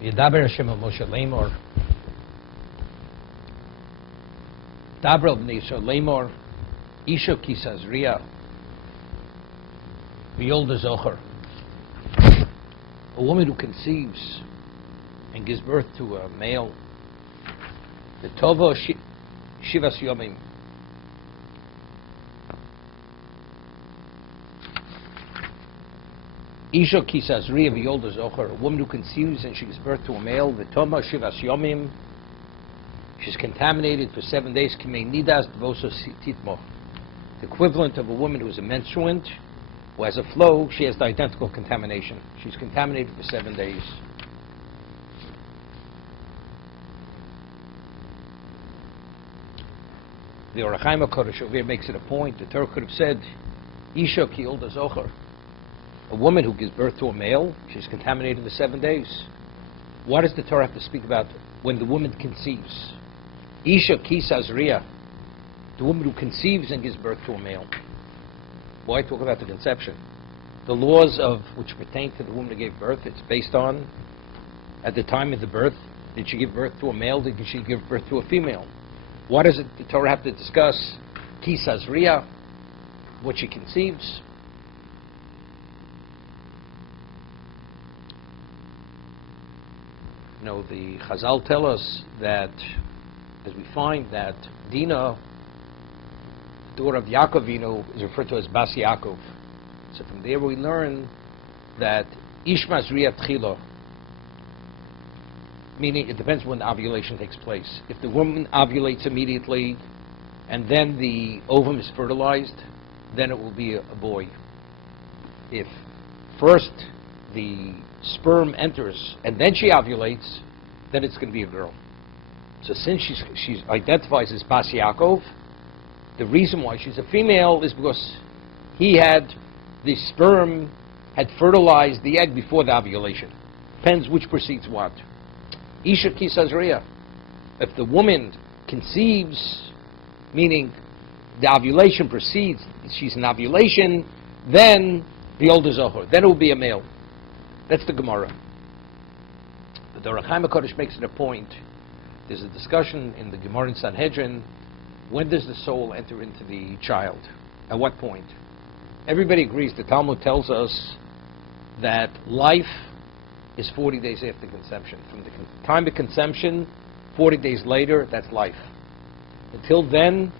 Yedaber Hashem al Moshe Lemor. Dabra b'nei Yisrael Lemor. Isha ki Tazria. V'yolda zocher. A woman who conceives and gives birth to a male. V'tova shivas yomim. Isha ki Tazria v'yolda zocher. A woman who conceives and she gives birth to a male. V'toma shivas yomim. She's contaminated for 7 days. Kimei nidas dvoso titmo. The equivalent of a woman who is a menstruant, who has a flow, she has the identical contamination. She's contaminated for 7 days. The Orach Chaim HaKadosh over here makes it a point. The Torah could have said, Isha ki yolda zocher. A woman who gives birth to a male, she's contaminated for 7 days. Why does the Torah have to speak about when the woman conceives? Isha ki Tazria. The woman who conceives and gives birth to a male. Why talk about the conception? The laws of which pertain to the woman who gave birth, it's based on, at the time of the birth, did she give birth to a male, did she give birth to a female? Why does the Torah have to discuss ki Tazria, what she conceives? You know, the Chazal tell us that, as we find that Dinah, daughter of Yaakov Avinu, is referred to as Bas Yaakov. So from there we learn that Ish Mazriya Tchila, meaning it depends when the ovulation takes place. If the woman ovulates immediately and then the ovum is fertilized, then it will be a boy. If first the sperm enters and then she ovulates, then it's going to be a girl. So since she identifies as Bas Yaakov, the reason why she's a female is because the sperm had fertilized the egg before the ovulation. Depends which precedes what. Isha ki Tazria. If the woman conceives, meaning the ovulation precedes, she's in ovulation, then the older zohar, then it will be a male. That's the Gemara. The Orach Chaim HaKadosh makes it a point. There's a discussion in the Gemara in Sanhedrin. When does the soul enter into the child? At what point? Everybody agrees. The Talmud tells us that life is 40 days after conception. From the time of conception, 40 days later, that's life. Until then,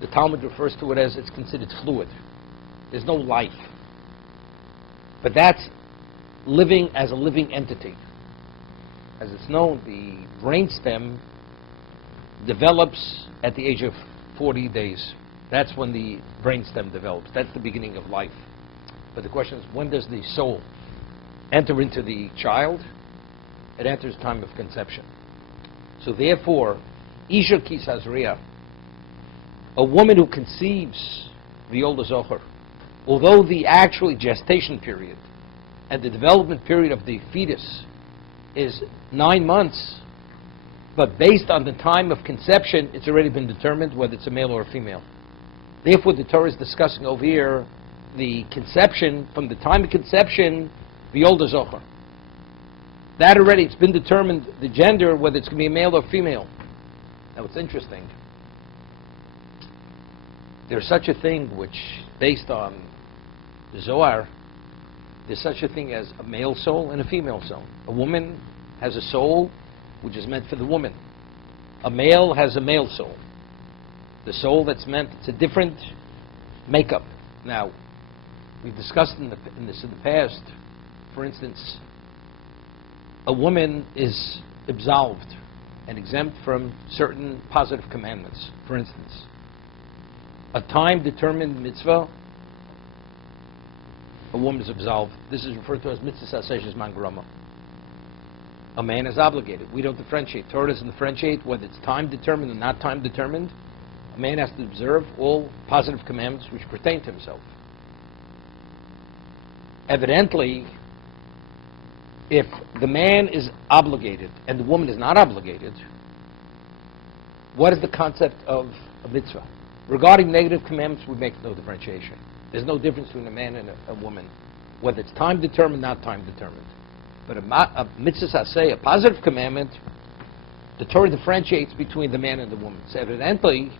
the Talmud refers to it as it's considered fluid. There's no life. But that's living as a living entity. As it's known, the brainstem develops at the age of 40 days. That's when the brainstem develops. That's the beginning of life. But the question is, when does the soul enter into the child? It enters time of conception. So therefore, Isha ki Tazria, a woman who conceives the older zohar, although the actual gestation period and the development period of the fetus is 9 months, but based on the time of conception, it's already been determined whether it's a male or a female. Therefore, the Torah is discussing over here the conception, from the time of conception, the older zohar. That already, it's been determined, the gender, whether it's going to be a male or female. Now, what's interesting, there's such a thing which, based on the Zohar, there's such a thing as a male soul and a female soul. A woman has a soul which is meant for the woman. A male has a male soul. The soul that's meant, it's a different makeup. Now, we've discussed in the past, for instance, a woman is absolved and exempt from certain positive commandments. For instance, a time-determined mitzvah, a woman is absolved. This is referred to as mitzvah saseh zman grama. A man is obligated. We don't differentiate. Torah doesn't differentiate whether it's time-determined or not time-determined. A man has to observe all positive commandments which pertain to himself. Evidently, if the man is obligated and the woman is not obligated, what is the concept of a mitzvah? Regarding negative commandments, we make no differentiation. There's no difference between a man and a woman, whether it's time-determined, not time-determined. But a mitzvah aseh, a positive commandment, the Torah differentiates between the man and the woman. It's evidently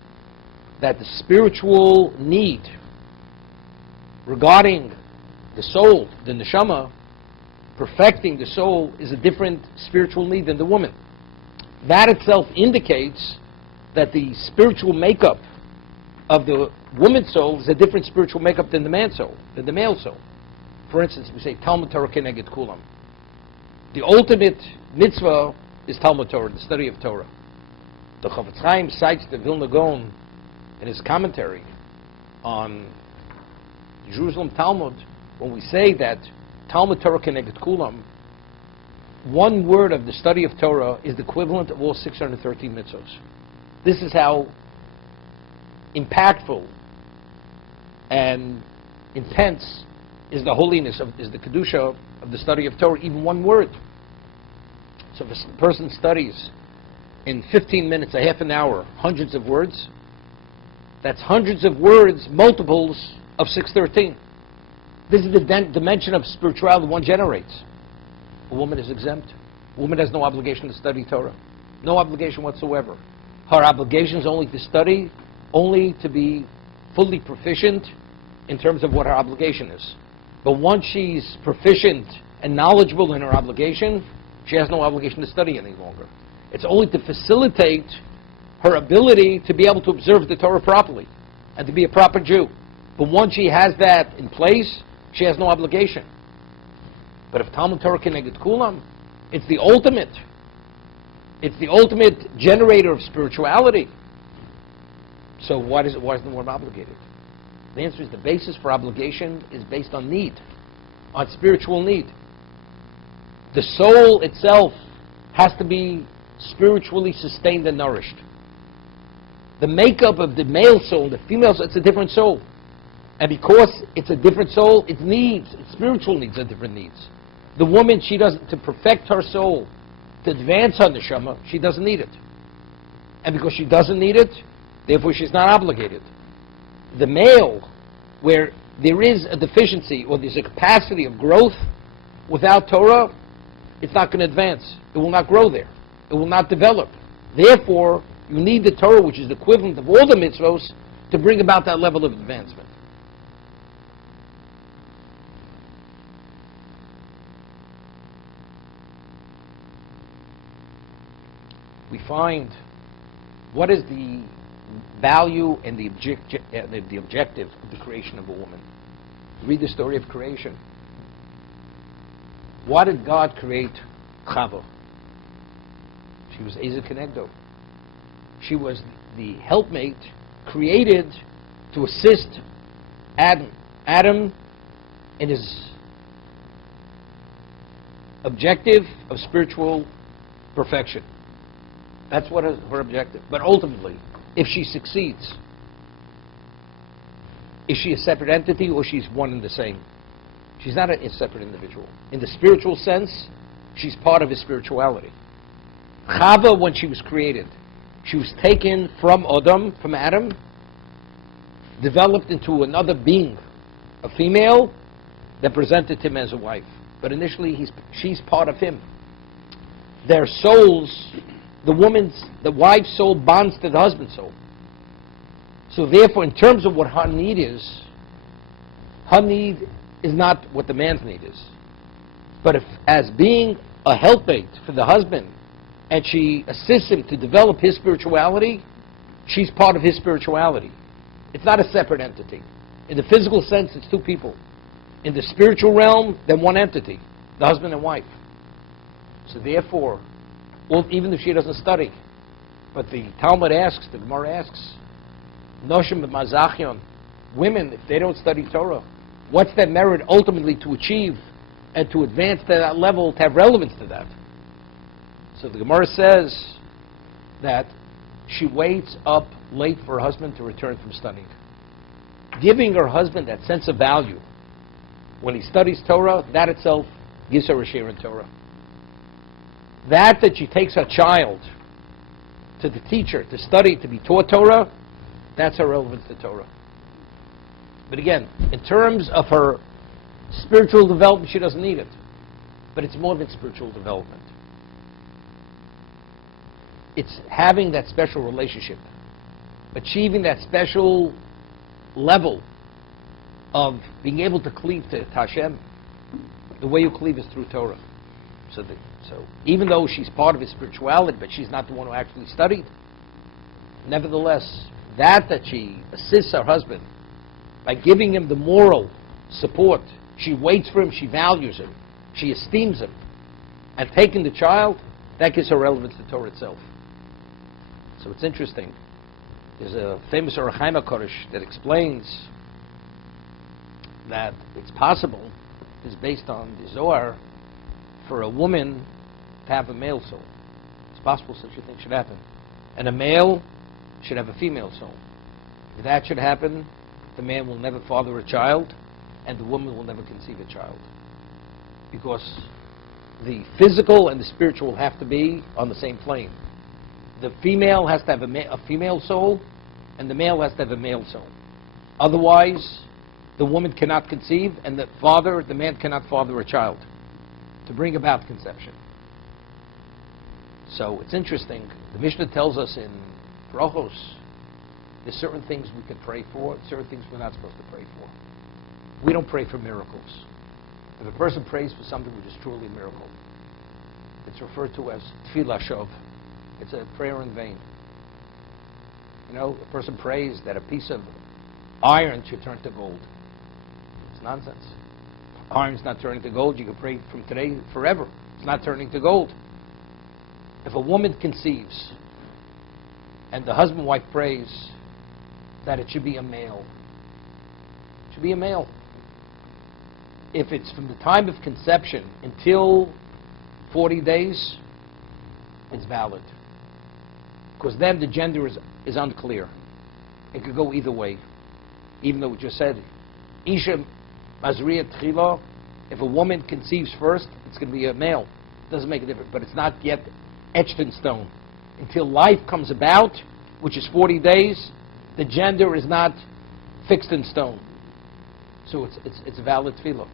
that the spiritual need regarding the soul, the neshama, perfecting the soul, is a different spiritual need than the woman. That itself indicates that the spiritual makeup of the woman's soul is a different spiritual makeup than the man's soul, than the male soul. For instance, we say Talmud Torah keneged kulam. The ultimate mitzvah is Talmud Torah, the study of Torah. The Chofetz Chaim cites the Vilna Gaon in his commentary on Jerusalem Talmud when we say that Talmud Torah keneged kulam. One word of the study of Torah is the equivalent of all 613 mitzvahs. This is how impactful and intense is the holiness is the kedusha of the study of Torah. Even one word. So if a person studies in 15 minutes, a half an hour, hundreds of words, that's hundreds of words, multiples of 613. This is the dimension of spirituality one generates. A woman is exempt. A woman has no obligation to study Torah. No obligation whatsoever. Her obligation is only to study, only to be fully proficient in terms of what her obligation is. But once she's proficient and knowledgeable in her obligation, she has no obligation to study any longer. It's only to facilitate her ability to be able to observe the Torah properly and to be a proper Jew. But once she has that in place, she has no obligation. But if Talmud Torah keneged kulam, it's the ultimate. It's the ultimate generator of spirituality. So why is the woman obligated? The answer is the basis for obligation is based on need, on spiritual need. The soul itself has to be spiritually sustained and nourished. The makeup of the male soul, the female soul, it's a different soul. And because it's a different soul, its needs, its spiritual needs are different needs. The woman, she doesn't, to perfect her soul, to advance her neshama, she doesn't need it. And because she doesn't need it, therefore she's not obligated. The male, where there is a deficiency or there's a capacity of growth without Torah, it's not going to advance. It will not grow there. It will not develop. Therefore, you need the Torah, which is the equivalent of all the mitzvos, to bring about that level of advancement. We find what is the value and the objective of the creation of a woman. Read the story of creation. Why did God create Chava? She was Ezer Kenegdo. She was the helpmate created to assist Adam in his objective of spiritual perfection. That's what is her objective. But ultimately, if she succeeds, is she a separate entity or she's one and the same? She's not a separate individual. In the spiritual sense, she's part of his spirituality. Chava, when she was created, she was taken from Adam, developed into another being, a female, that presented him as a wife. But initially, she's part of him. Their souls, the wife's soul bonds to the husband's soul. So therefore, in terms of what her need is not what the man's need is. But if, as being a helpmate for the husband, and she assists him to develop his spirituality, she's part of his spirituality. It's not a separate entity. In the physical sense, it's two people. In the spiritual realm, they're one entity, the husband and wife. So therefore, even if she doesn't study, but the Talmud asks, the Gemara asks, Noshim b'mazachion, women, if they don't study Torah, what's their merit ultimately to achieve and to advance to that level, to have relevance to that? So the Gemara says that she waits up late for her husband to return from studying. Giving her husband that sense of value when he studies Torah, that itself gives her a share in Torah. That she takes her child to the teacher to study, to be taught Torah, that's her relevance to Torah. But again, in terms of her spiritual development, she doesn't need it. but it's more than spiritual development. It's having that special relationship, achieving that special level of being able to cleave to Hashem. The way you cleave is through Torah. So even though she's part of his spirituality, but she's not the one who actually studied, nevertheless, that she assists her husband by giving him the moral support, she waits for him, she values him, she esteems him, and taking the child, that gives her relevance to Torah itself. So it's interesting. There's a famous Orach Chaim HaKadosh that explains that it's possible, is based on the Zohar, for a woman to have a male soul. It's possible such a thing should happen. And a male should have a female soul. If that should happen, the man will never father a child, and the woman will never conceive a child. Because the physical and the spiritual have to be on the same plane. The female has to have a female soul, and the male has to have a male soul. Otherwise, the woman cannot conceive, and the man cannot father a child to bring about conception. So it's interesting. The Mishnah tells us in Brachos, there's certain things we can pray for, certain things we're not supposed to pray for. We don't pray for miracles. If a person prays for something which is truly a miracle, it's referred to as tefillah shov. It's a prayer in vain. You know, a person prays that a piece of iron should turn to gold. It's nonsense. Iron's not turning to gold. You can pray from today forever. It's not turning to gold. If a woman conceives and the husband and wife prays that it should be a male, it should be a male. If it's from the time of conception until 40 days, it's valid. Because then the gender is unclear. It could go either way. Even though we just said, Isha Tazria Tchila, if a woman conceives first, it's going to be a male. It doesn't make a difference. But it's not yet etched in stone. Until life comes about, which is 40 days, the gender is not fixed in stone. So it's a valid tefillah.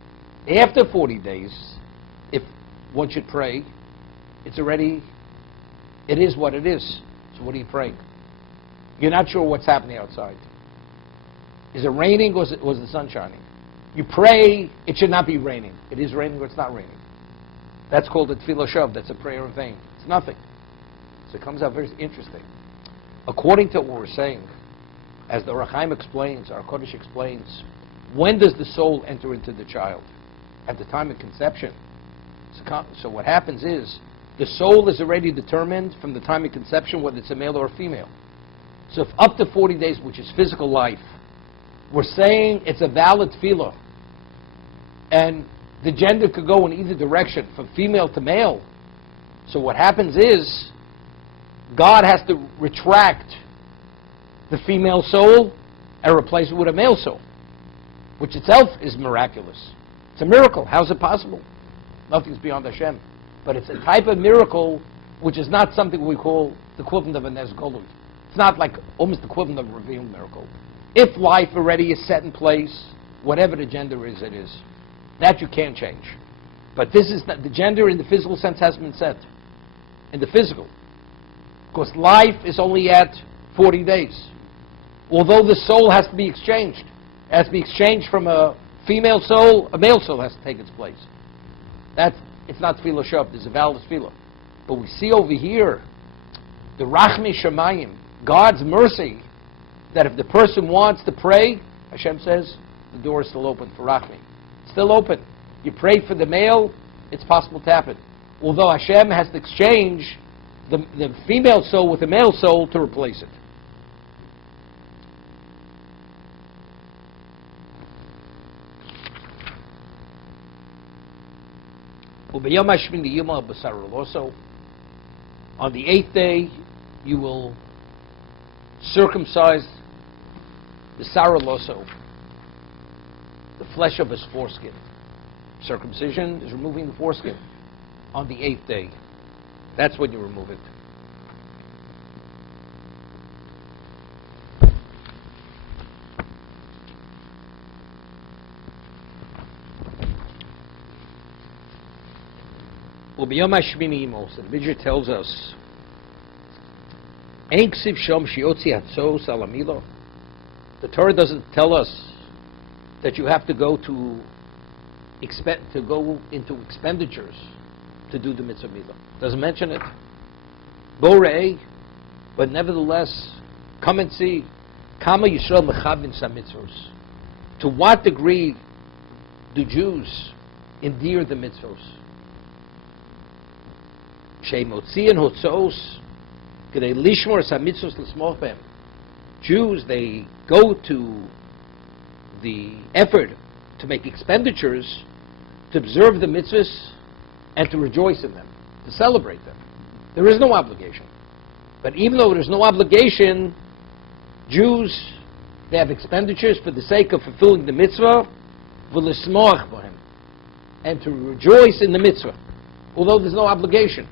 After 40 days, if one should pray, it is what it is. So what are you praying? You're not sure what's happening outside. Is it raining or is the sun shining? You pray, it should not be raining. It is raining or it's not raining. That's called a tefillah shov. That's a prayer in vain. It's nothing. So it comes out very interesting. According to what we're saying, as the Orach Chaim explains, our Kodesh explains, when does the soul enter into the child? At the time of conception. So what happens is, the soul is already determined from the time of conception whether it's a male or a female. So if up to 40 days, which is physical life, we're saying it's a valid tefillah, and the gender could go in either direction, from female to male. So what happens is, God has to retract the female soul and replace it with a male soul, which itself is miraculous. It's a miracle. How is it possible? Nothing's beyond Hashem. But it's a type of miracle which is not something we call the equivalent of a Nes Golud. It's not like almost the equivalent of a revealed miracle. If life already is set in place, whatever the gender is, it is. That you can't change. But this is not, the gender in the physical sense has been set. In the physical. Because life is only at 40 days. Although the soul has to be exchanged. It has to be exchanged from a female soul, a male soul has to take its place. It's not tefillah shov, there's a valid tefillah. But we see over here, the Rachmi Shamayim, God's mercy, that if the person wants to pray, Hashem says, the door is still open for Rachmi. It's still open. You pray for the male, it's possible to happen. Although Hashem has to exchange the female soul with the male soul to replace it. Also, on the 8th day, you will circumcise the saraloso, the flesh of his foreskin. Circumcision is removing the foreskin on the 8th day. That's when you remove it. Ubiyom Hashmini Yimos, the Vidya tells us, Ein ksiv shom shiotzi hatzos al hamilo. The Torah doesn't tell us that you have to go into expenditures to do the mitzvah milah. Doesn't mention it. Borei, but nevertheless, come and see. Kama Yisrael mechavin sa mitzvos. To what degree do Jews endear the mitzvos? Sheimotzi and hotzoos k'dei lishmor sa mitzvos l'smoch b'hem. Jews, they go to the effort to make expenditures to observe the mitzvahs and to rejoice in them, to celebrate them. There is no obligation. But even though there's no obligation, Jews, they have expenditures for the sake of fulfilling the mitzvah, v'lismoach b'hem, and to rejoice in the mitzvah, although there's no obligation.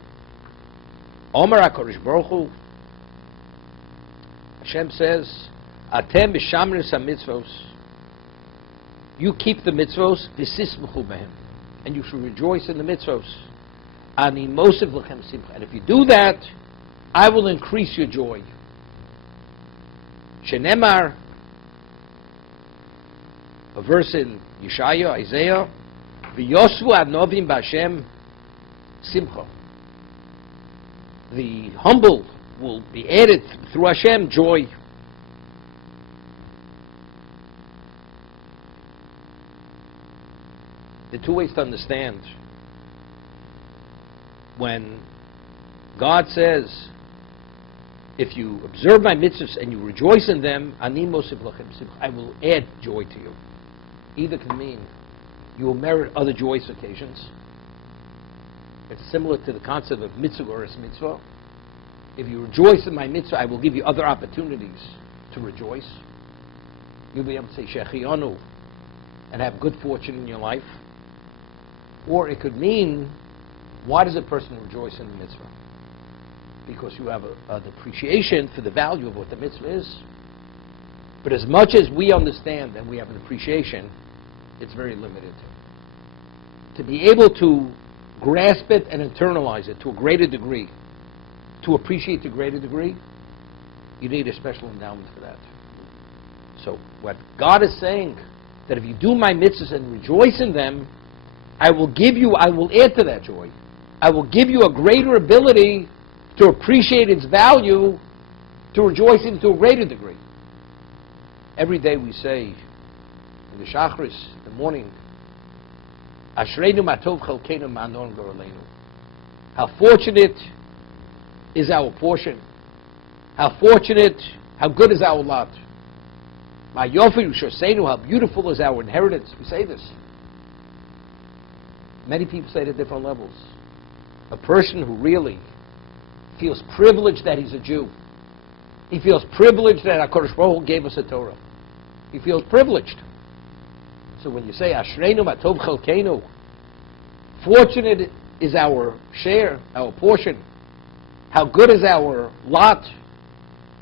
Omer HaKadosh Baruch Hu, Hashem says, Atem b'shamris ha-mitzvos, you keep the mitzvos, v'sismuchu b'hem, and you should rejoice in the mitzvos. Ani mosiv lechem simcha, and if you do that, I will increase your joy. Shenemar, a verse in Yeshaya, Isaiah, v'yosvu adnovim b'Hashem simcha. The humble will be added through Hashem joy. The two ways to understand. When God says, if you observe my mitzvahs and you rejoice in them, ani mosiv lachem simcha, I will add joy to you. Either can mean you will merit other joyous occasions. It's similar to the concept of mitzvah or mitzvah. If you rejoice in my mitzvah, I will give you other opportunities to rejoice. You'll be able to say shechianu and have good fortune in your life. Or it could mean, why does a person rejoice in the mitzvah? Because you have an appreciation for the value of what the mitzvah is. But as much as we understand and we have an appreciation, it's very limited. To be able to grasp it and internalize it to a greater degree, to appreciate to a greater degree, you need a special endowment for that. So what God is saying, that if you do my mitzvahs and rejoice in them, I will add to that joy. I will give you a greater ability to appreciate its value, to rejoice in to a greater degree. Every day we say, in the Shachris, in the morning, Ashreinu matov chalkeinu ma'anon goraleinu. How fortunate is our portion. How fortunate, how good is our lot. Ma'yofi u'shoseinu, how beautiful is our inheritance. We say this. Many people say it at different levels. A person who really feels privileged that he's a Jew. He feels privileged that HaKadosh Baruch Hu gave us a Torah. He feels privileged. So when you say, Ashreinu matov chalkeinu, fortunate is our share, our portion. How good is our lot.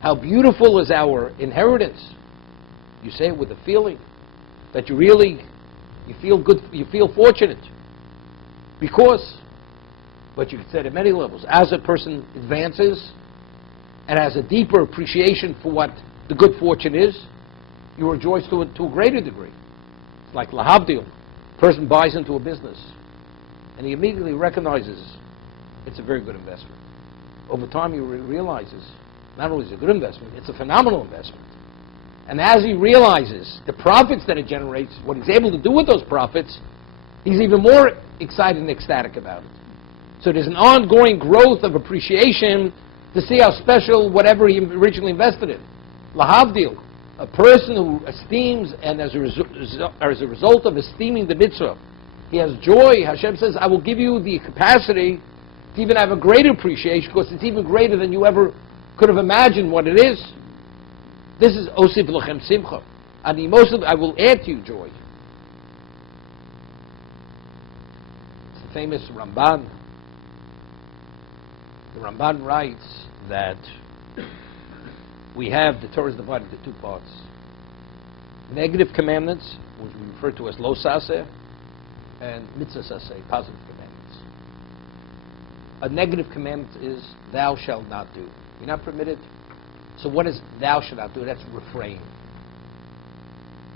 How beautiful is our inheritance. You say it with a feeling that you feel good, you feel fortunate. Because, but you can say it at many levels, as a person advances and has a deeper appreciation for what the good fortune is, you rejoice to a greater degree. It's like lahavdil, a person buys into a business and he immediately recognizes it's a very good investment. Over time he realizes not only is it a good investment, it's a phenomenal investment. And as he realizes the profits that it generates, what he's able to do with those profits, he's even more excited and ecstatic about it. So there's an ongoing growth of appreciation to see how special whatever he originally invested in. Lahavdil, a person who esteems and as a result of esteeming the mitzvah, he has joy. Hashem says, I will give you the capacity to even have a greater appreciation because it's even greater than you ever could have imagined what it is. This is Osif Lachem Simcha. And most of I will add to you joy. It's the famous Ramban. The Ramban writes that we have the Torah is divided into two parts. Negative commandments, which we refer to as lo saseh, and mitzvah saseh, positive commandments. A negative commandment is, thou shalt not do. You're not permitted. So what is thou shalt not do? That's refrain.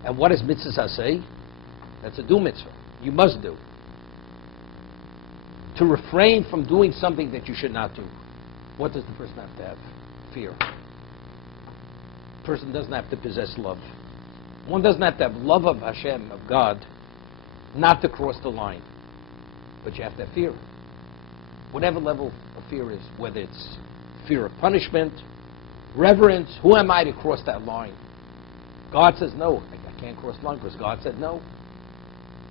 And what is mitzvah say? That's a do mitzvah. You must do. To refrain from doing something that you should not do. What does the person have to have? Fear. The person doesn't have to possess love. One doesn't have to have love of Hashem, of God, not to cross the line. But you have to have fear. Whatever level of fear is, whether it's fear of punishment, reverence, who am I to cross that line? God says no. I can't cross the line because God said no.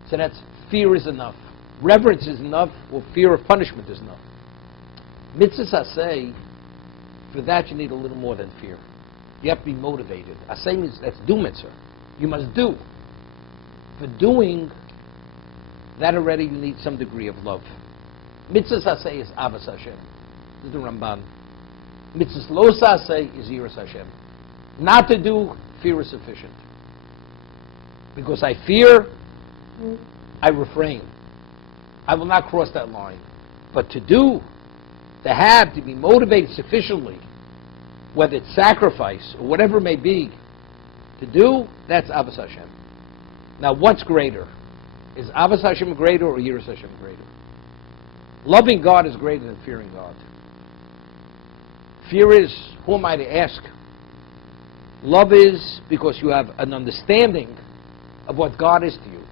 So that's fear is enough. Reverence is enough, or fear of punishment is enough. Mitzvahs say, for that you need a little more than fear. You have to be motivated. Asay means that's do mitzvah. You must do. For doing, that already you need some degree of love. Mitzvahs asay is avas Hashem. This is the Ramban. Mitzvahs lo asay is yiras Hashem. Not to do, fear is sufficient. Because I fear, I refrain. I will not cross that line. But to do, to have, to be motivated sufficiently, whether it's sacrifice or whatever it may be, to do, that's Avos Hashem. Now, what's greater? Is Avos Hashem greater or Yiras Hashem greater? Loving God is greater than fearing God. Fear is, who am I to ask? Love is because you have an understanding of what God is to you.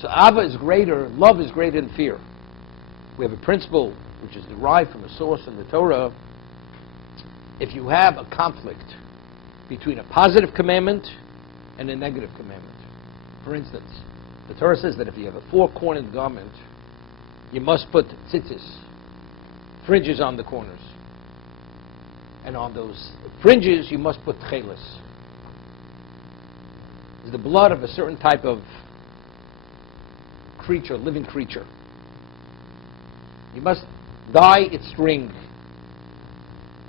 So Ava is greater, love is greater than fear. We have a principle which is derived from a source in the Torah. If you have a conflict between a positive commandment and a negative commandment, for instance, the Torah says that if you have a four-cornered garment, you must put tzitzis, fringes on the corners. And on those fringes, you must put tchelis. It's the blood of a certain type of creature, living creature. You must dye its string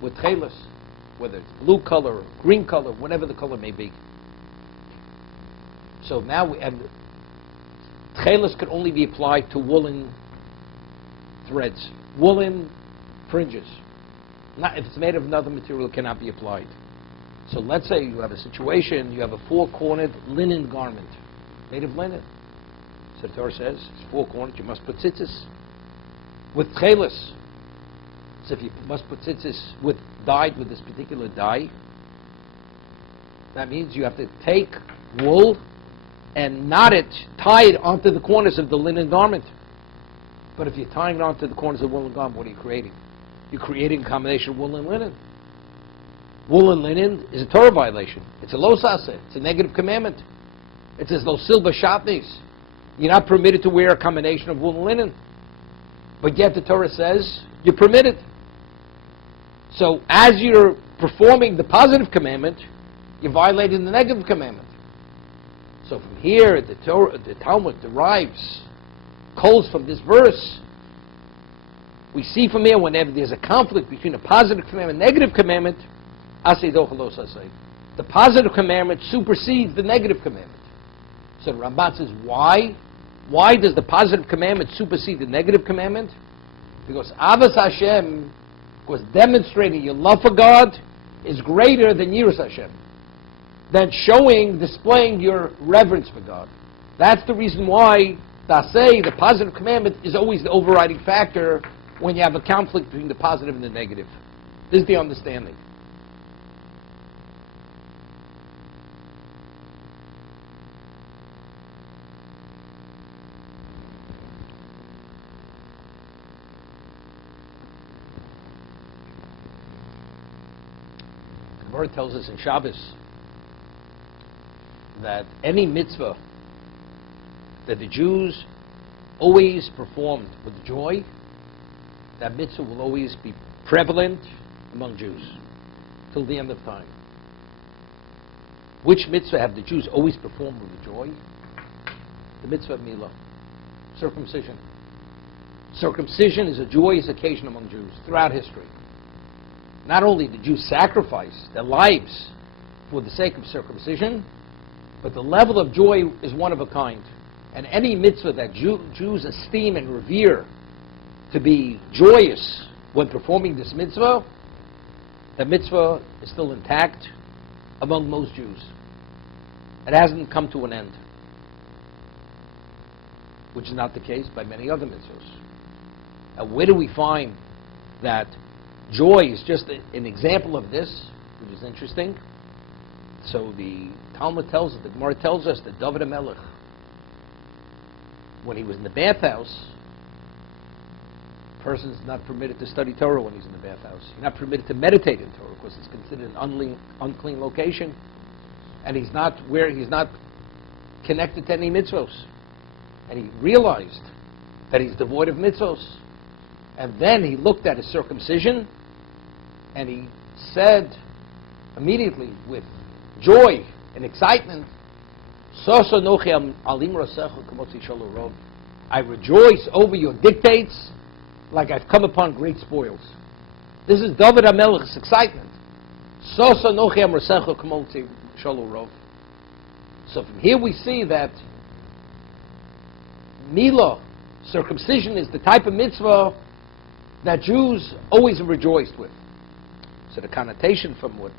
with tchelis, whether it's blue color, or green color, whatever the color may be. So now tchelis could only be applied to woolen threads, woolen fringes. Not, if it's made of another material, it cannot be applied. So let's say you have a situation, you have a four-cornered linen garment, made of linen. So the Torah says, it's four-cornered, you must put tzitzis with tchelis. So if you must put tzitzis dyed with this particular dye, that means you have to take wool and knot it, tie it onto the corners of the linen garment. But if you're tying it onto the corners of the woolen garment, what are you creating? You're creating a combination of wool and linen. Wool and linen is a Torah violation. It's a lo saseh. It's a negative commandment. It says lo silba shatnis. You're not permitted to wear a combination of wool and linen. But yet the Torah says you're permitted. So as you're performing the positive commandment, you're violating the negative commandment. So from here, the Talmud derives, quotes from this verse. We see from here, whenever there's a conflict between a positive commandment and a negative commandment, the positive commandment supersedes the negative commandment. So the Ramban says, why? Why does the positive commandment supersede the negative commandment? Because Avos Hashem, was demonstrating your love for God, is greater than Yiras Hashem. Than displaying your reverence for God. That's the reason why the positive commandment is always the overriding factor when you have a conflict between the positive and the negative. This is the understanding. The Gemara tells us in Shabbos that any mitzvah that the Jews always performed with joy, that mitzvah will always be prevalent among Jews till the end of time. Which mitzvah have the Jews always performed with joy? The mitzvah of Milah, circumcision. Circumcision is a joyous occasion among Jews throughout history. Not only did Jews sacrifice their lives for the sake of circumcision, but the level of joy is one of a kind. And any mitzvah that Jews esteem and revere to be joyous when performing this mitzvah, the mitzvah is still intact among most Jews. It hasn't come to an end, which is not the case by many other mitzvahs. And where do we find that joy is just an example of this, which is interesting? So the Talmud tells us, the Gemara tells us that David HaMelech, when he was in the bathhouse, a person is not permitted to study Torah when he's in the bathhouse. He's not permitted to meditate in Torah because it's considered an unclean location, and he's not connected to any mitzvos. And he realized that he's devoid of mitzvos. And then he looked at his circumcision, and he said immediately with joy and excitement, I rejoice over your dictates like I've come upon great spoils. This is David HaMelech's excitement. So from here we see that Milah, circumcision, is the type of mitzvah that Jews always rejoiced with. So the connotation from what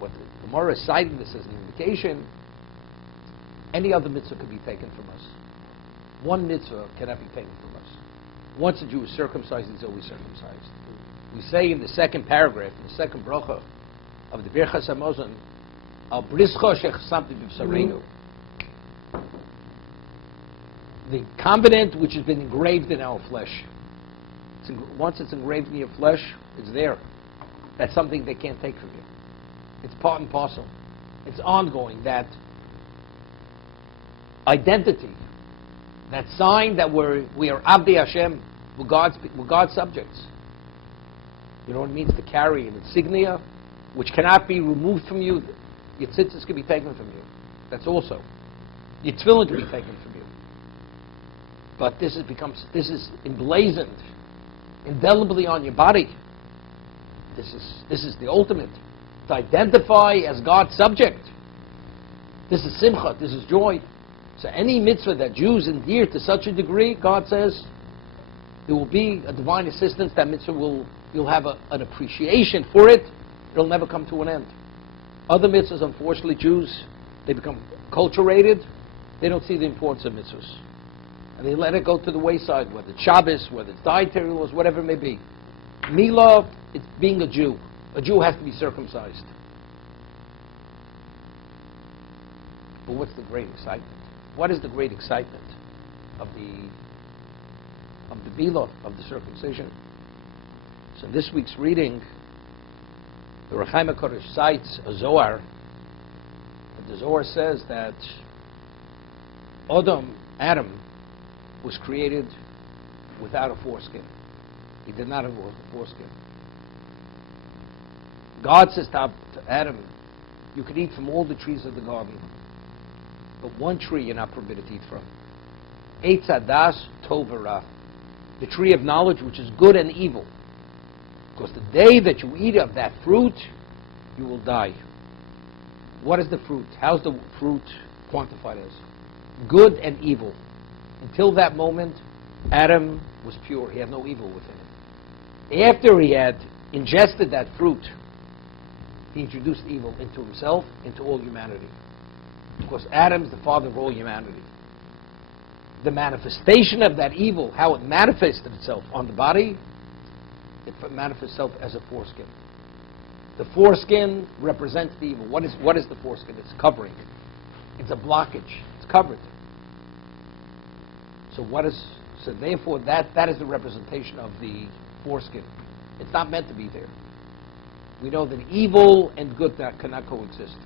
the Gemara is citing this as an indication, any other mitzvah could be taken from us. One mitzvah cannot be taken from us. Once a Jew is circumcised, he's always circumcised. We say in the second paragraph, in the second bracha of the Birchas Hamazon, Al Brischa Shechasamti B'Sareinu, the covenant which has been engraved in our flesh. Once it's engraved in your flesh, it's there. That's something they can't take from you. It's part and parcel. It's ongoing. That identity, that sign that we are Abdei Hashem, we're God's subjects. You know what it means to carry an insignia which cannot be removed from you. Your tzitzis can be taken from you. That's also. Your tefillin can be taken from you. But this is emblazoned indelibly on your body. This is the ultimate. To identify as God's subject. This is simcha, this is joy. So any mitzvah that Jews endear to such a degree, God says, there will be a divine assistance. That mitzvah you'll have an appreciation for it. It'll never come to an end. Other mitzvahs, unfortunately, Jews, they become acculturated. They don't see the importance of mitzvahs. And they let it go to the wayside, whether it's Shabbos, whether it's dietary laws, whatever it may be. Milah, it's being a Jew. A Jew has to be circumcised. But what's the great excitement? What is the great excitement of the Milah, of the circumcision? So in this week's reading, the Rechaim HaKodesh cites a Zohar. And the Zohar says that Adam, was created without a foreskin. He did not have a foreskin. God says to Adam, you can eat from all the trees of the garden, but one tree you're not permitted to eat from. Eitz Hadas Tov V'Ra, the tree of knowledge which is good and evil. Because the day that you eat of that fruit, you will die. What is the fruit? How's the fruit quantified as? Good and evil. Until that moment, Adam was pure. He had no evil within him. After he had ingested that fruit, he introduced evil into himself, into all humanity. Because Adam is the father of all humanity. The manifestation of that evil, how it manifested itself on the body, it manifests itself as a foreskin. The foreskin represents the evil. What is the foreskin? It's covering. It's a blockage. It's covered. So therefore that is the representation of the foreskin. It's not meant to be there. We know that evil and good cannot coexist.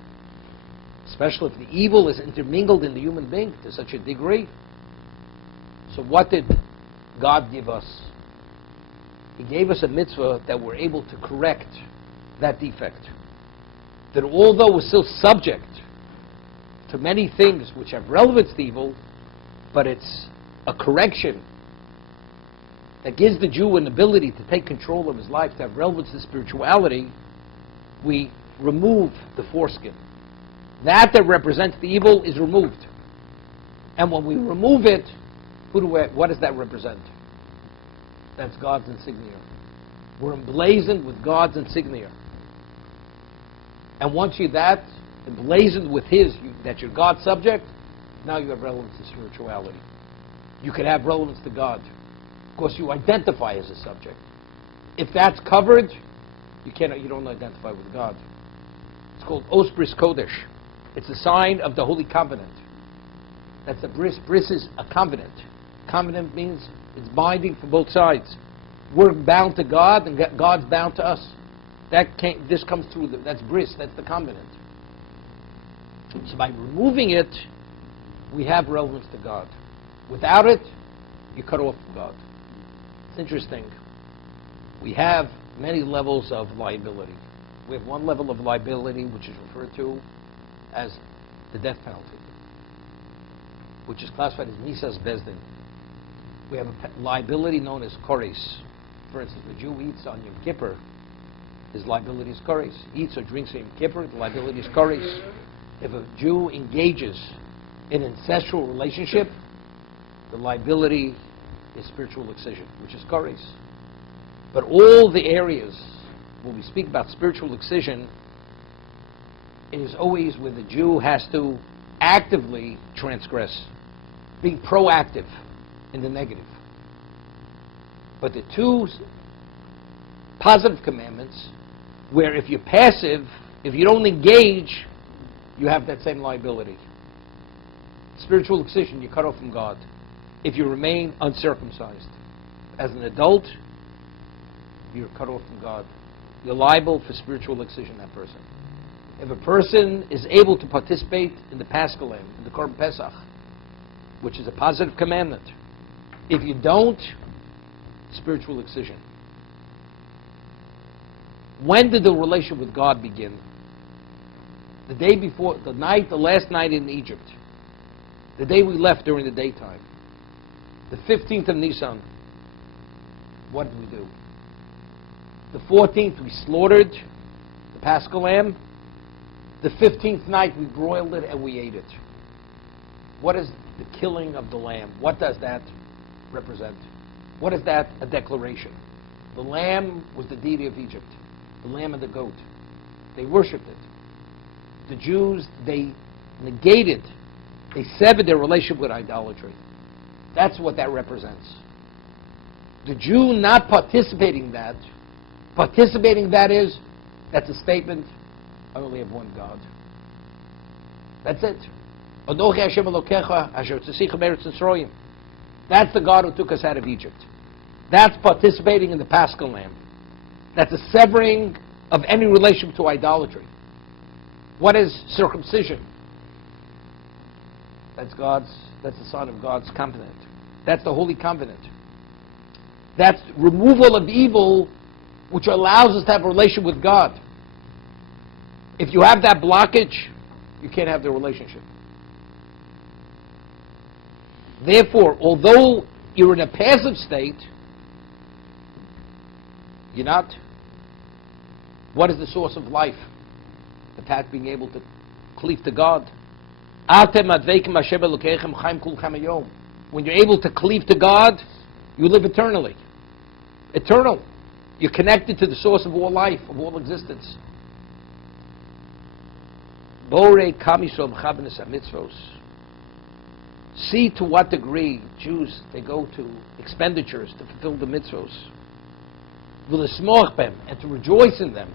Especially if the evil is intermingled in the human being to such a degree. So what did God give us? He gave us a mitzvah that we're able to correct that defect. That although we're still subject to many things which have relevance to evil, but it's a correction that gives the Jew an ability to take control of his life, to have relevance to spirituality. We remove the foreskin. That represents the evil is removed. And when we remove it, what does that represent? That's God's insignia. We're emblazoned with God's insignia. And once you're that, emblazoned with that you're God's subject, now you have relevance to spirituality. You can have relevance to God. Of course, you identify as a subject. If that's covered, you don't identify with God. It's called Os Bris Kodesh. It's a sign of the Holy Covenant. That's a bris. Bris is a covenant. Covenant means it's binding for both sides. We're bound to God, and God's bound to us. This comes through. That's bris. That's the covenant. So by removing it, we have relevance to God. Without it, you cut off from God. It's interesting. We have many levels of liability. We have one level of liability which is referred to as the death penalty, which is classified as Misas Bezdin. We have a liability known as Kores. For instance, if a Jew eats on Yom Kippur, his liability is Kores. Eats or drinks on Yom Kippur, the liability is Kores. If a Jew engages in an incestual relationship, the liability is spiritual excision, which is Kores. But all the areas, when we speak about spiritual excision, it is always where the Jew has to actively transgress, being proactive in the negative. But the two positive commandments, where if you're passive, if you don't engage, you have that same liability. Spiritual excision, you're cut off from God. If you remain uncircumcised. As an adult, you're cut off from God. You're liable for spiritual excision, that person. If a person is able to participate in the Paschal Lamb, in the Korban Pesach, which is a positive commandment, if you don't, spiritual excision. When did the relationship with God begin? The day before, the last night in Egypt. The day we left during the daytime. The 15th of Nisan. What did we do? The 14th we slaughtered the Paschal Lamb. The 15th night we broiled it and we ate it. What is the killing of the lamb? What does that represent? What is that a declaration? The lamb was the deity of Egypt. The lamb and the goat. They worshipped it. The Jews, they negated, they severed their relationship with idolatry. That's what that represents. The Jew not participating in that that's a statement, I only have one God. That's it. That's the God who took us out of Egypt. That's participating in the Paschal Lamb. That's a severing of any relationship to idolatry. What is circumcision? That's the sign of God's covenant. That's the Holy Covenant. That's removal of evil, which allows us to have a relationship with God. If you have that blockage, you can't have the relationship. Therefore, although you're in a passive state, you're not. What is the source of life? The path being able to cleave to God. When you're able to cleave to God, you live eternally. Eternal. You're connected to the source of all life, of all existence. See to what degree Jews, they go to expenditures to fulfill the mitzvos. And to rejoice in them.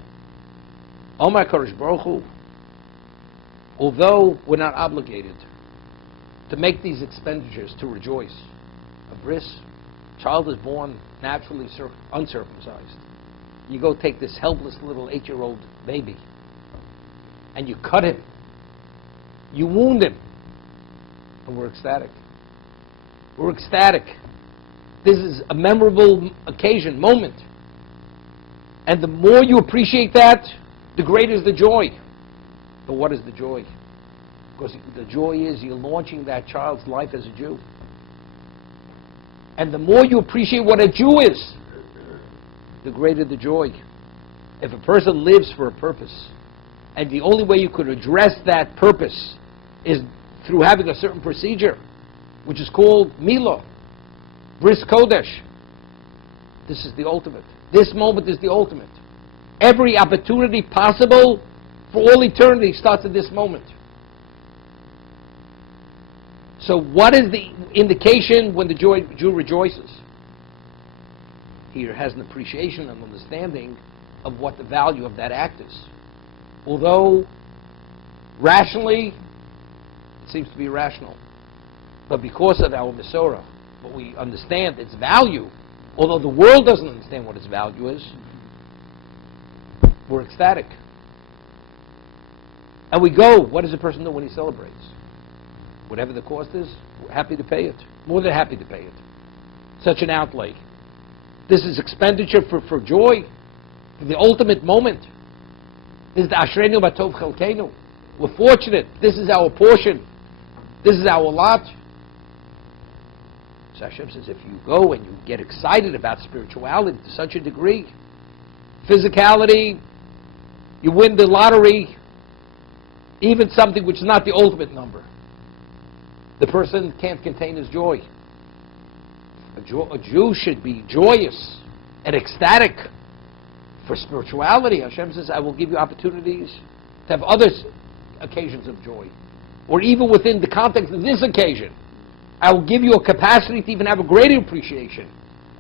Omar Kodesh Baruch Hu, although we're not obligated to make these expenditures to rejoice. A bris, child is born naturally uncircumcised. You go take this helpless little 8-year-old baby and you cut him. You wound him. And we're ecstatic. We're ecstatic. This is a memorable occasion, moment. And the more you appreciate that, the greater is the joy. But what is the joy? Because the joy is you're launching that child's life as a Jew. And the more you appreciate what a Jew is, the greater the joy. If a person lives for a purpose, and the only way you could address that purpose is through having a certain procedure, which is called Milah, Bris Kodesh, This is the ultimate. This moment is the ultimate. Every opportunity possible for all eternity starts at this moment. So what is the indication when the Jew rejoices? He has an appreciation and understanding of what the value of that act is. Although rationally, it seems to be rational. But because of our Mesorah, what we understand its value, although the world doesn't understand what its value is, we're ecstatic. And we go, what does a person do when he celebrates? Whatever the cost is, we're happy to pay it. More than happy to pay it. Such an outlay. This is expenditure for joy, for the ultimate moment. This is the Ashreinu Batov Chelkeinu. We're fortunate. This is our portion. This is our lot. So Hashem says, if you go and you get excited about spirituality to such a degree, physicality, you win the lottery, even something which is not the ultimate number, the person can't contain his joy. A Jew should be joyous and ecstatic for spirituality. Hashem says, I will give you opportunities to have other occasions of joy. Or even within the context of this occasion, I will give you a capacity to even have a greater appreciation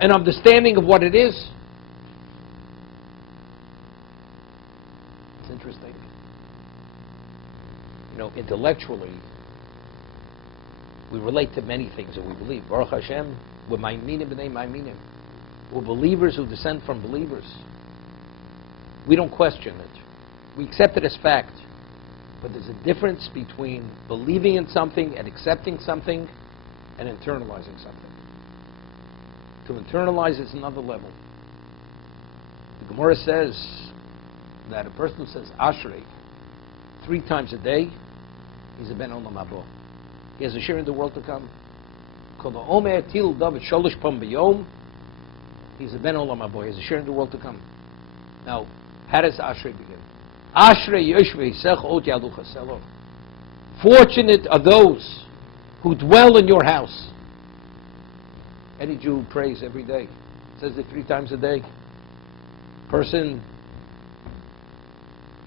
and understanding of what it is. It's interesting. You know, intellectually, we relate to many things that we believe. Baruch Hashem, we're ma'aminim b'nei ma'aminim. We're believers who descend from believers. We don't question it. We accept it as fact. But there's a difference between believing in something and accepting something and internalizing something. To internalize is another level. The Gemara says that a person who says Ashrei 3 times a day, he's a ben olam haba. He has a share in the world to come. He's a ben olam haba. He has a share in the world to come. Now, how does Ashrei begin? Ashrei yoshvei sech ot yalucha selo. Fortunate are those who dwell in your house. Any Jew prays every day. Says it 3 times a day. Person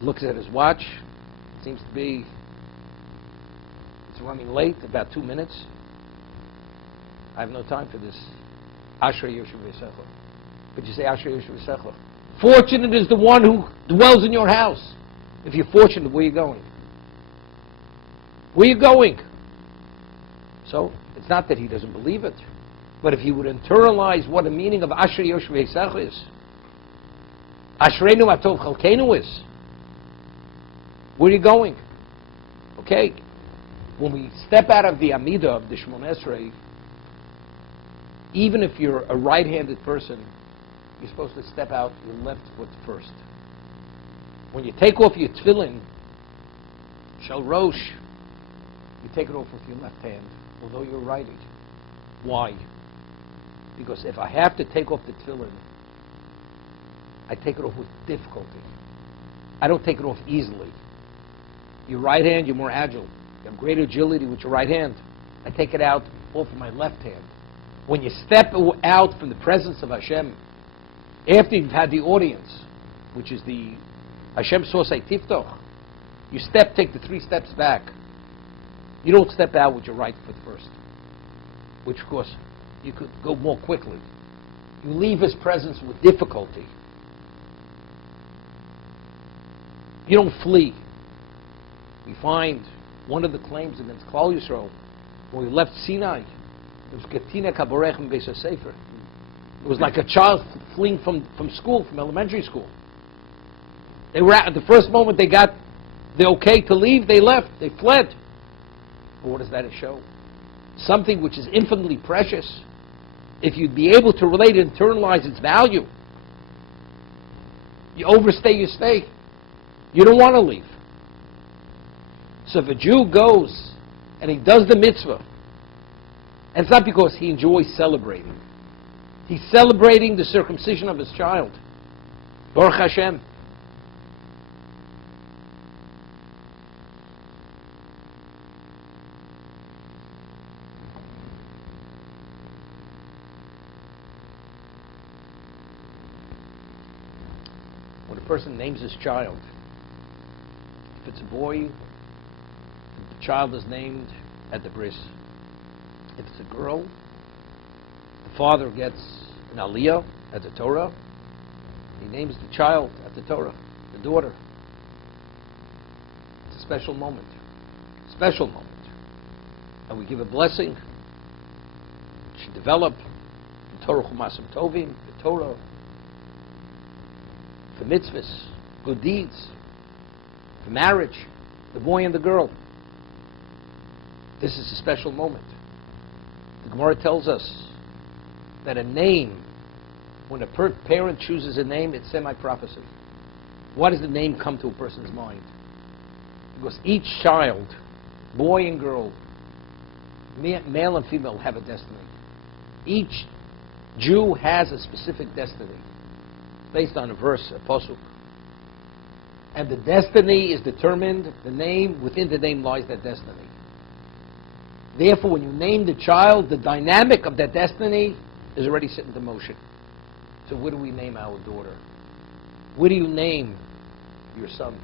looks at his watch. Seems to be it's running late, about 2 minutes. I have no time for this. Ashrei yoshvei secho. But you say Ashrei yoshvei secho. Fortunate is the one who dwells in your house. If you're fortunate, where are you going? Where are you going? So, it's not that he doesn't believe it, but if he would internalize what the meaning of Ashrei yoshvei secho is, Ashreinu atov chalkeinu is, where are you going? Okay, when we step out of the Amidah of the Shemon Esrei, even if you're a right-handed person, you're supposed to step out your left foot first. When you take off your tefillin, shel rosh, you take it off with your left hand, although you're righty. Why? Because if I have to take off the tefillin, I take it off with difficulty. I don't take it off easily. Your right hand, you're more agile. You have greater agility with your right hand. I take it out off of my left hand. When you step out from the presence of Hashem, after you've had the audience, which is the Hashem Sosei Tiftoch, you take the 3 steps back. You don't step out with your right foot first, which of course you could go more quickly. You leave His presence with difficulty. You don't flee. We find one of the claims against Klal Yisrael when we left Sinai, it was Ketina Kaborechem Beis HaSefer. It was like a child fleeing from school, from elementary school. They were at the first moment they got the okay to leave, they left, they fled. But what does that show? Something which is infinitely precious. If you'd be able to relate and internalize its value, you overstay your stay. You don't want to leave. So if a Jew goes and he does the mitzvah, and it's not because he enjoys celebrating. He's celebrating the circumcision of his child. Baruch Hashem. person names his child. If it's a boy, the child is named at the bris. If it's a girl, the father gets an aliyah at the Torah. He names the child at the Torah, the daughter. It's a special moment. Special moment. And we give a blessing. It should develop the Torah Chumasim Tovim, the Torah, for mitzvahs, good deeds, for marriage, the boy and the girl. This is a special moment. The Gemara tells us that a name, when a parent chooses a name, it's semi-prophecy. Why does the name come to a person's mind? Because each child, boy and girl, male and female, have a destiny. Each Jew has a specific destiny based on a verse, a pasuk. And the destiny is determined, the name, within the name lies that destiny. Therefore, when you name the child, the dynamic of that destiny is already set into motion. So what do we name our daughter? What do you name your son?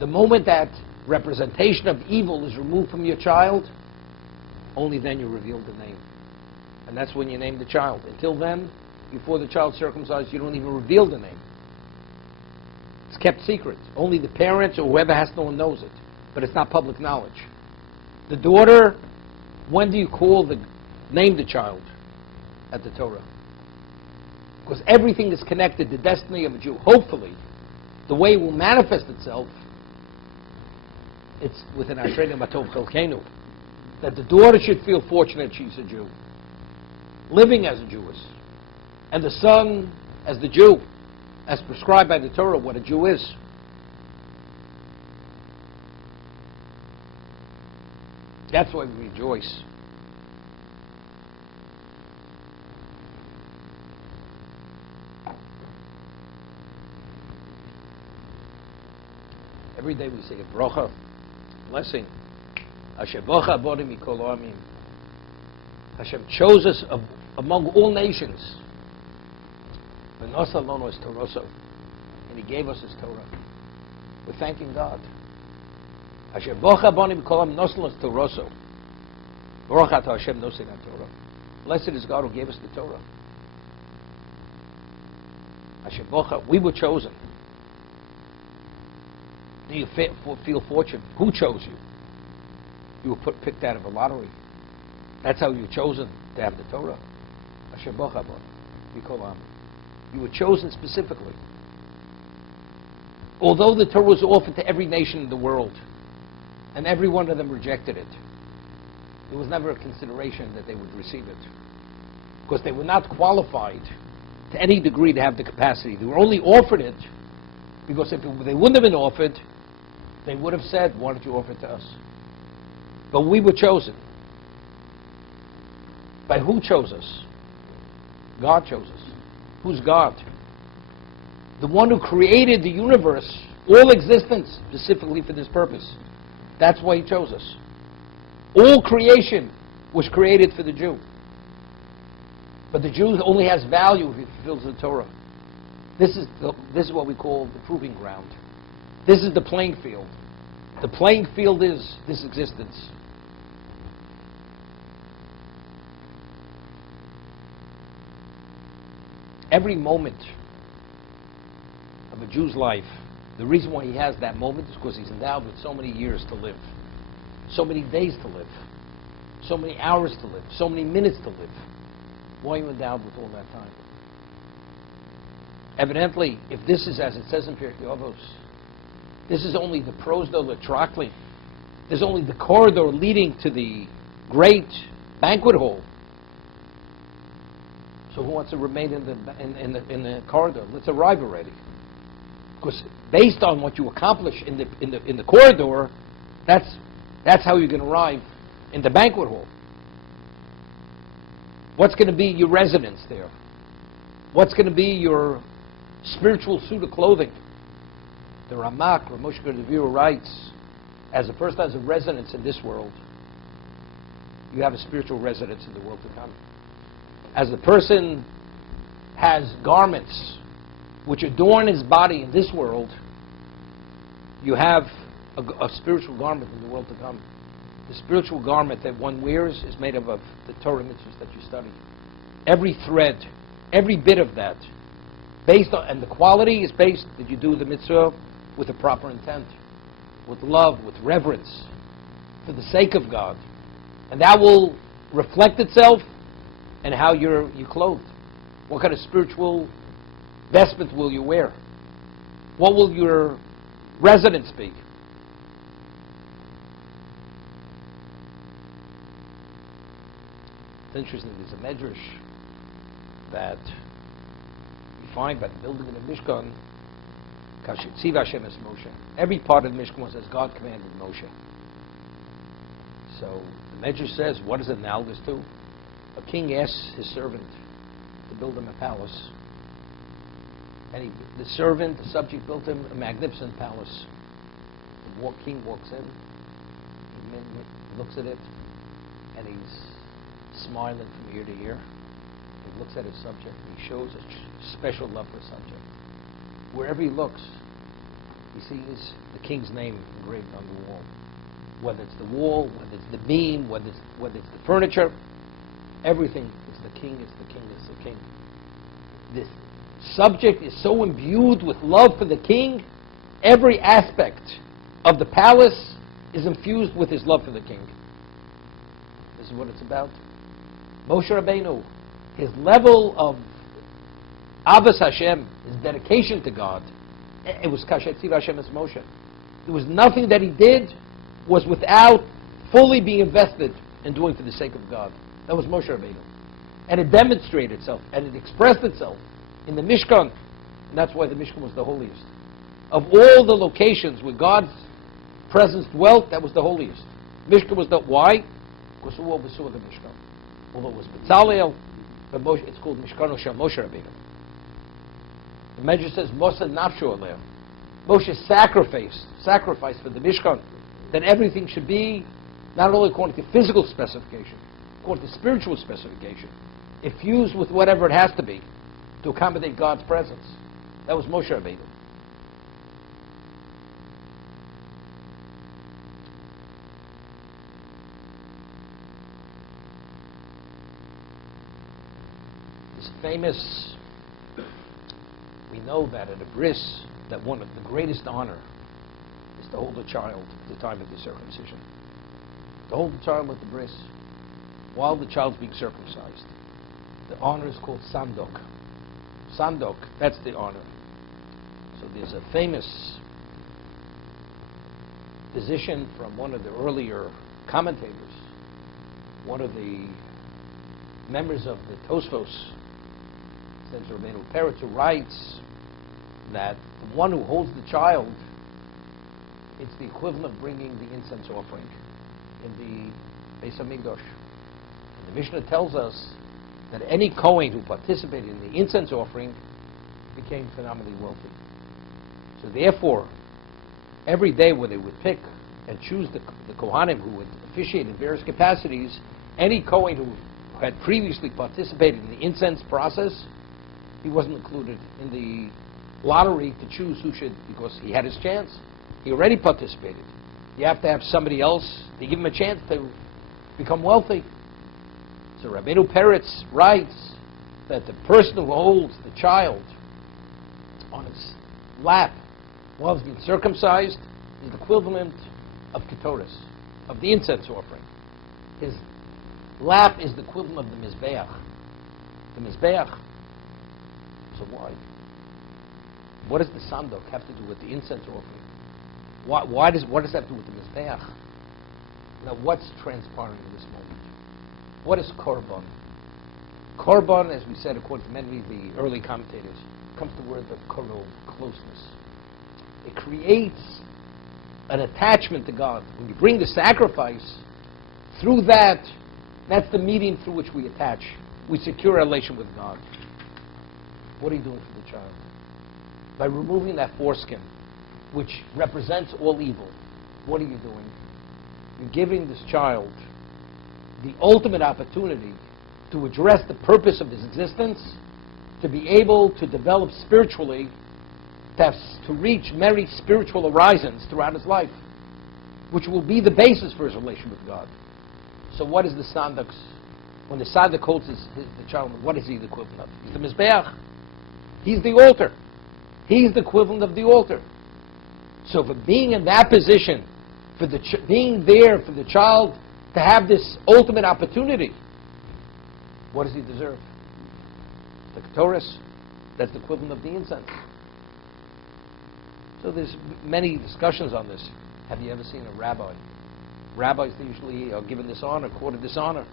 The moment that representation of evil is removed from your child, only then you reveal the name. And that's when you name the child. Until then, before the child's circumcised, you don't even reveal the name. It's kept secret. Only the parents or whoever has to know knows it. But it's not public knowledge. The daughter, when do you name the child at the Torah? Because everything is connected, the destiny of a Jew. Hopefully, the way it will manifest itself, it's within our training, Matov Chelkenu, that the daughter should feel fortunate she's a Jew, living as a Jewess, and the son as the Jew, as prescribed by the Torah, what a Jew is. That's why we rejoice. Every day we say a bracha, blessing. Hashem bocha bodim mikol ha'amim. Hashem chose us among all nations. V'nosa lono es Toroso. And He gave us His Torah. We're thanking God. Hashem bocha bodim mikol ha'amim nosa lono es Toroso. Baruch atah Hashem nosei Torah. Blessed is God who gave us the Torah. Hashem bocha, we were chosen. Do you feel fortunate? Who chose you? You were picked out of a lottery. That's how you were chosen to have the Torah. Asher bocha bo mikol ha'amim. You were chosen specifically. Although the Torah was offered to every nation in the world, and every one of them rejected it, there was never a consideration that they would receive it. Because they were not qualified to any degree to have the capacity. They were only offered it because if they wouldn't have been offered, they would have said, why don't you offer it to us? But we were chosen. By who chose us? God chose us. Who's God? The one who created the universe, all existence, specifically for this purpose. That's why He chose us. All creation was created for the Jew. But the Jew only has value if he fulfills the Torah. This is what we call the proving ground. This is the playing field. The playing field is this existence. Every moment of a Jew's life, the reason why he has that moment is because he's endowed with so many years to live, so many days to live, so many hours to live, so many minutes to live. Why are you endowed with all that time? Evidently, if this is as it says in Pirkei Avos, this is only the prosdo l'trakli. There's only the corridor leading to the great banquet hall. So who wants to remain in the corridor? Let's arrive already. Because based on what you accomplish in the corridor, that's how you're going to arrive in the banquet hall. What's going to be your residence there? What's going to be your spiritual suit of clothing? The Ramak, Ramosh Gurdivira writes, as a person has a residence in this world, you have a spiritual residence in the world to come. As the person has garments which adorn his body in this world, you have a spiritual garment in the world to come. The spiritual garment that one wears is made up of the Torah mitzvahs that you study. Every thread, every bit of that, based on, and the quality is based that you do the mitzvah with a proper intent, with love, with reverence, for the sake of God. And that will reflect itself in how you're clothed. What kind of spiritual vestment will you wear? What will your residence be? It's interesting, there's a medrash that you find by the building of the Mishkan, Kashetziv Hashem es Moshe. Every part of the Mishkan was as God commanded Moshe. So the medrash says, what is it analogous to? A king asks his servant to build him a palace. And the servant, the subject, built him a magnificent palace. The king walks in, he looks at it, and he's smiling from ear to ear. He looks at his subject, and he shows a special love for his subject. Wherever he looks, he sees the king's name engraved on the wall. Whether it's the wall, whether it's the beam, whether it's the furniture, everything is the king, it's the king, it's the king. This subject is so imbued with love for the king, every aspect of the palace is infused with his love for the king. This is what it's about. Moshe Rabbeinu, his level of Ahavas Hashem, his dedication to God, it was Kashetziv Hashem es Moshe. There was nothing that he did was without fully being invested in doing for the sake of God. That was Moshe Rabbeinu. And it demonstrated itself, and it expressed itself in the Mishkan. And that's why the Mishkan was the holiest. Of all the locations where God's presence dwelt, that was the holiest. Mishkan was the, why? Because who oversaw the Mishkan? Although it was Bezalel, but Moshe, it's called Mishkan Shel Moshe Rabbeinu. The Medrash says, Moshe Nafsho Aleh. Moshe sacrificed for the Mishkan, that everything should be not only according to physical specification, according to spiritual specification, infused with whatever it has to be to accommodate God's presence. That was Moshe Rabbeinu. This famous, we know that at a bris, that one of the greatest honor is to hold a child at the time of the circumcision. To hold the child at the bris while the child's being circumcised. The honor is called sandok. Sandok, that's the honor. So there's a famous position from one of the earlier commentators, one of the members of the Tosfos, says Rabbeinu Peretz, who writes that the one who holds the child, it's the equivalent of bringing the incense offering in the Beis HaMikdash. And the Mishnah tells us that any Kohen who participated in the incense offering became phenomenally wealthy. So therefore, every day where they would pick and choose the Kohanim who would officiate in various capacities, any Kohen who had previously participated in the incense process, he wasn't included in the lottery to choose who should, because he had his chance. He already participated. You have to have somebody else to give him a chance to become wealthy. So Rabbeinu Peretz writes that the person who holds the child on his lap while he's being circumcised is the equivalent of Ketores, of the incense offering. His lap is the equivalent of the Mizbeach. The Mizbeach. So why? What does the sandok have to do with the incense offering? What does that have to do with the Mizbeach? Now what's transpiring in this moment? What is korban? Korban, as we said, according to many of the early commentators, comes the word of korov, closeness. It creates an attachment to God. When you bring the sacrifice, through that, that's the medium through which we attach. We secure a relation with God. What are you doing for the child? By removing that foreskin, which represents all evil, what are you doing? You're giving this child the ultimate opportunity to address the purpose of his existence to be able to develop spiritually, to reach many spiritual horizons throughout his life, which will be the basis for his relation with God. So what is the Sandak? When the Sandak holds the child, what is he the equivalent of? He's the Mizbeach. He's the altar. He's the equivalent of the altar. So for being in that position, for being there for the child to have this ultimate opportunity, what does he deserve? The Ketores, that's the equivalent of the incense. So there's many discussions on this. Have you ever seen a rabbi? Rabbis usually are given this honor, accorded this honor.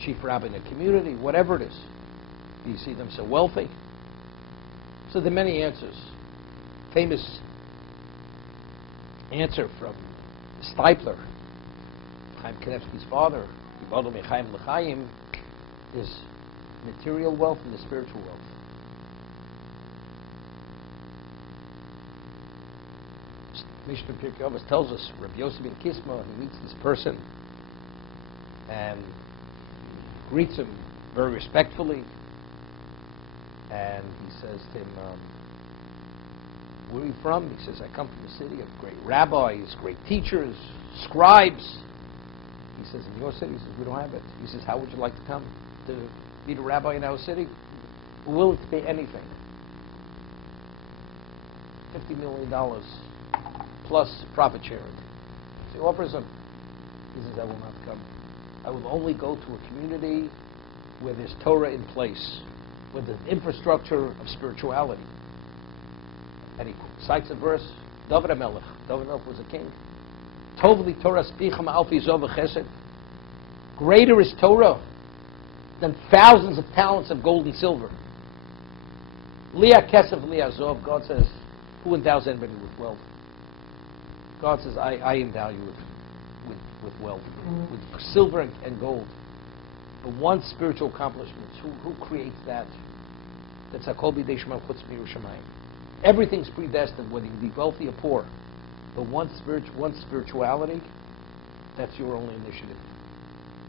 Chief rabbi in the community, whatever it is. Do you see them so wealthy? So there are many answers. Famous answer from Stipler, Chaim Kanevsky's father, Yibadol Mechaim L'chaim, is material wealth and the spiritual wealth. Mishnah Pirkei Avos tells us, Rabbi Yosef ben Kisma, he meets this person and greets him very respectfully, and he says to him, where are you from? He says, I come from the city of great rabbis, great teachers, scribes. He says, in your city? He says, we don't have it. He says, how would you like to come to meet a rabbi in our city? We're willing to pay anything. $50 million plus profit sharing. So he offers him. He says, I will not come. I will only go to a community where there's Torah in place, where there's infrastructure of spirituality. And he cites a verse, David HaMelech. David HaMelech was a king. Tovli Torah spicham alfi zov chesed. Greater is Torah than thousands of talents of gold and silver. Liah kesef liah zov. God says, who endows anybody with wealth? God says, I endow you with wealth, with silver and gold. But one spiritual accomplishment, who creates that? That's Hakol b'yedei Shema chutz miYerushalayim. Everything's predestined, whether you be wealthy or poor. But one spirituality, that's your only initiative.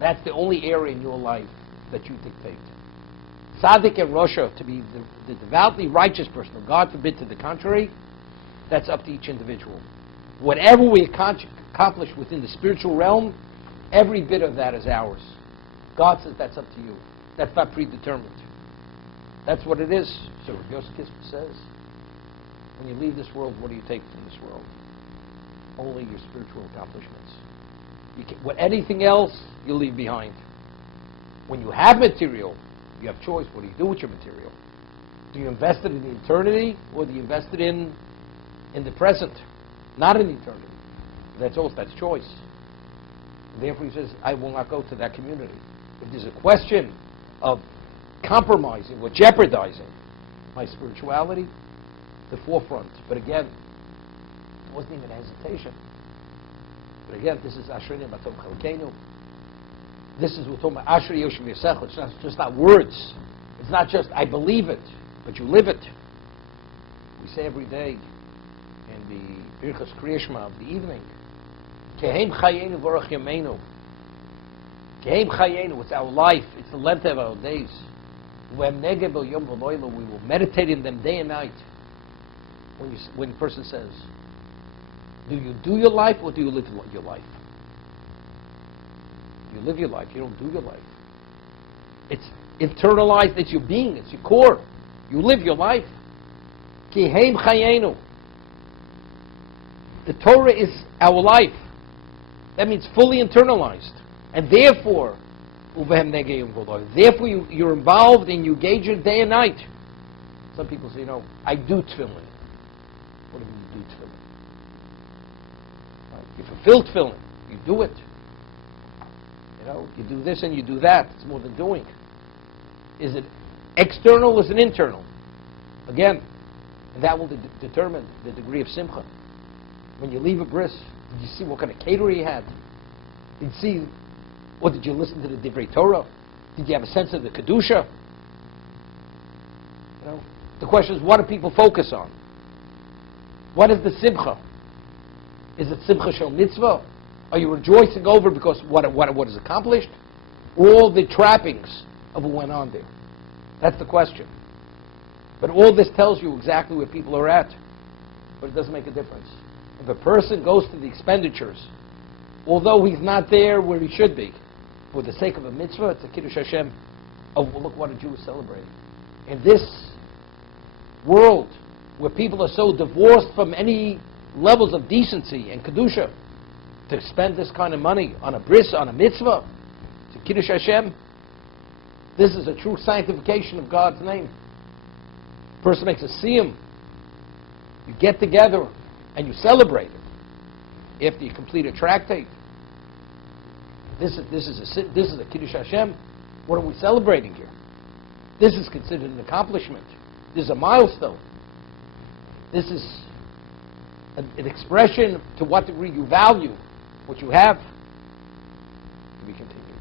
That's the only area in your life that you dictate. Tzaddik and Rosha, to be the devoutly righteous person, God forbid to the contrary, that's up to each individual. Whatever we accomplish within the spiritual realm, every bit of that is ours. God says that's up to you. That's not predetermined. That's what it is. So Yosef Kisma says, when you leave this world, what do you take from this world? Only your spiritual accomplishments. What anything else, you leave behind. When you have material, you have choice. What do you do with your material? Do you invest it in the eternity, or do you invest it in the present? Not in eternity. That's choice. Therefore, he says, I will not go to that community. If there's a question of compromising or jeopardizing my spirituality, the forefront. But again, it wasn't even a hesitation. But again, this is Ashreinu Matom Chalkeinu. This is what we're talking about. Ashri Yoshim Yosech. It's not just not words. It's not just I believe it, but you live it. We say every day in the Birchas Kriya Shema of the evening, Kehem Chayenu V'Orach Yameinu. Kehem Chayenu, it's our life, it's the length of our days. V'Hem Negeh B'Yom V'Loylo, we will meditate in them day and night. When the person says, do you do your life or do you live your life? You live your life, you don't do your life. It's internalized, it's your being, it's your core. You live your life. Kehem Chayenu. The Torah is our life. That means fully internalized. And therefore, you're involved and you engage in day and night. Some people say, I do tefillin. What do you mean you do tefillin? Right? You fulfill tefillin. You do it. You do this and you do that. It's more than doing. Is it external or is it internal? Again, that will determine the degree of simcha. When you leave a bris, did you see what kind of caterer you had? Did you see, or did you listen to the Divrei Torah? Did you have a sense of the Kedusha? The question is, what do people focus on? What is the simcha? Is it simcha shel mitzvah? Are you rejoicing over because what is accomplished? All the trappings of what went on there. That's the question. But all this tells you exactly where people are at. But it doesn't make a difference. If a person goes to the expenditures, although he's not there where he should be, for the sake of a mitzvah, it's a Kiddush Hashem. Oh, well, look what a Jew is celebrating. In this world, where people are so divorced from any levels of decency and Kedusha, to spend this kind of money on a bris, on a mitzvah, to Kiddush Hashem, this is a true sanctification of God's name. A person makes a siyum. You get together and you celebrate it after you complete a tractate. This is a Kiddush Hashem. What are we celebrating here? This is considered an accomplishment. This is a milestone. This is an expression to what degree you value what you have. To be continued.